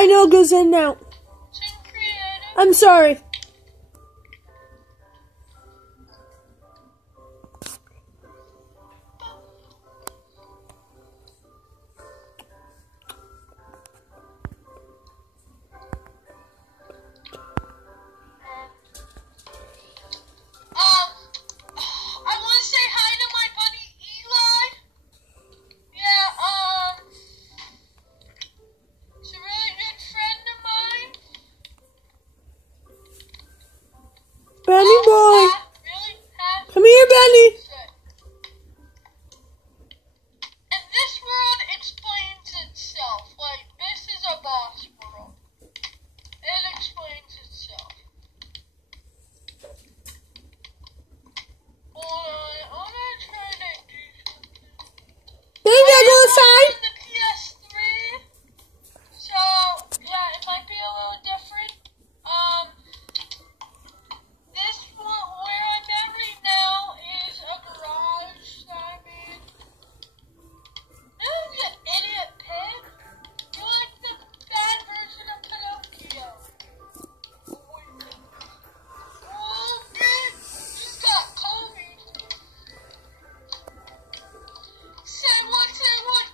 I know it goes in and out. I'm sorry. Benny boy. Come here, Benny. And this world explains itself. Like, this is a boss world. It explains itself. Hold on, I'm gonna try to do something. Then you go inside. The PS3. So, yeah, it might be a little different. This one, where I'm at right now, is a garage that I'm in. This is an idiot pig. You're like the bad version of Pinocchio. Oh, dude, just got COVID. Say what, say what?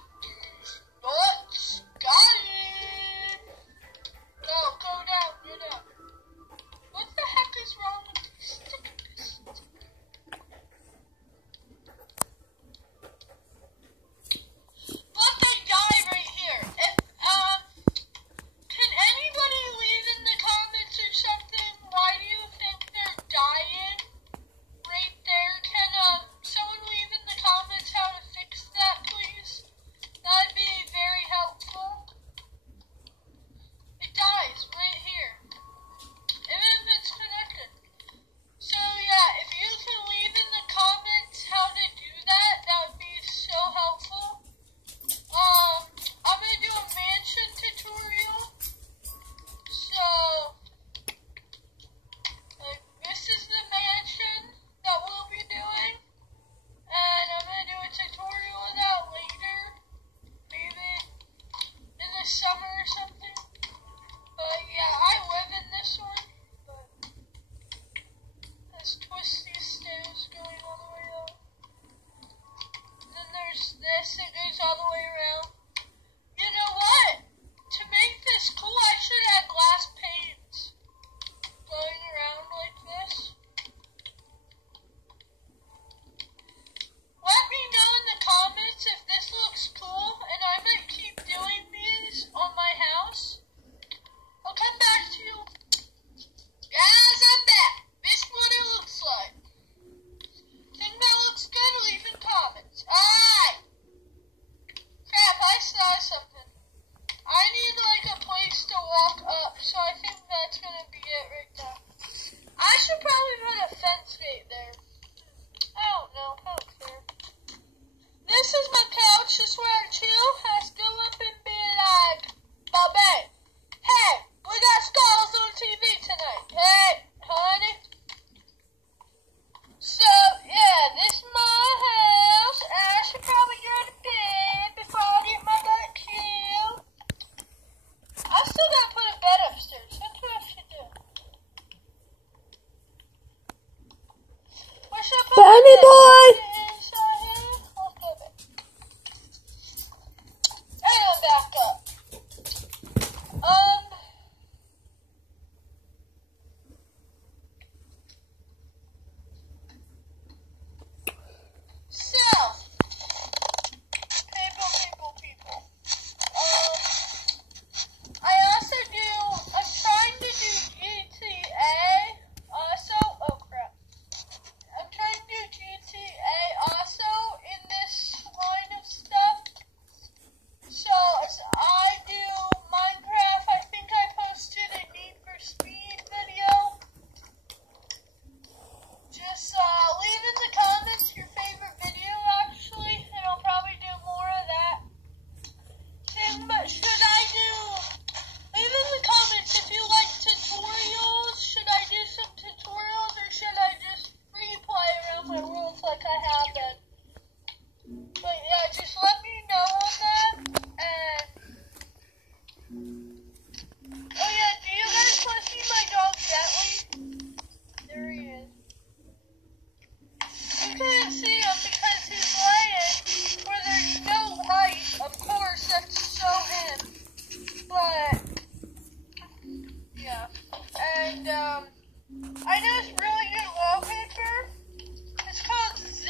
Nuts, got it. Go down, go down. What the heck is wrong with these stickers? But they die right here. Can anybody leave in the comments or something? Why do you think they're dying? Right there. Can someone leave in the comments how to fix that, please? That'd be very helpful. It dies right here. Even if it's connected. So yeah, if you can leave in the comments how to do that, that would be so helpful. I'm gonna do a mansion tutorial. So, this is the mansion that we'll be doing. And I'm gonna do a tutorial of that later. Maybe in the summer or something. But yeah, I live in this one. But there's twisty stairs going all the way up. Then there's this that goes all the way around. You know what? To make this cool, I should add glass panes going around like this. Let me know in the comments if this looks cool, and I might keep doing these on my house. I'll come back to you. Guys, I'm back. This is what it looks like. Think that looks good? Leave in comments. Alright. Crap, I saw something. I need like a place to walk up, so I think that's gonna be it right there. I should probably put a fence gate there. I don't know. I don't care. This is my couch. This is where I chill. I go up and be like, Bobby, hey, we got Skulls on TV tonight. Hey, honey. So, yeah, this is my house. I should probably go to bed before I get my butt killed. I still gotta put a bed upstairs. That's what I should do. Where should I put Benny boy. inside here? Let's go back. And I'm back up. So, people. I also I'm trying to do GTA also. Oh crap. I'm trying to do GTA also in this line of stuff. So, as I do Minecraft, I think I posted a Need for Speed video. Just leave in the comments your favorite video actually, and I'll probably do more of that thing. But should I leave in the comments if you like tutorials. Should I do some tutorials, or should I just free play around my worlds like I have been?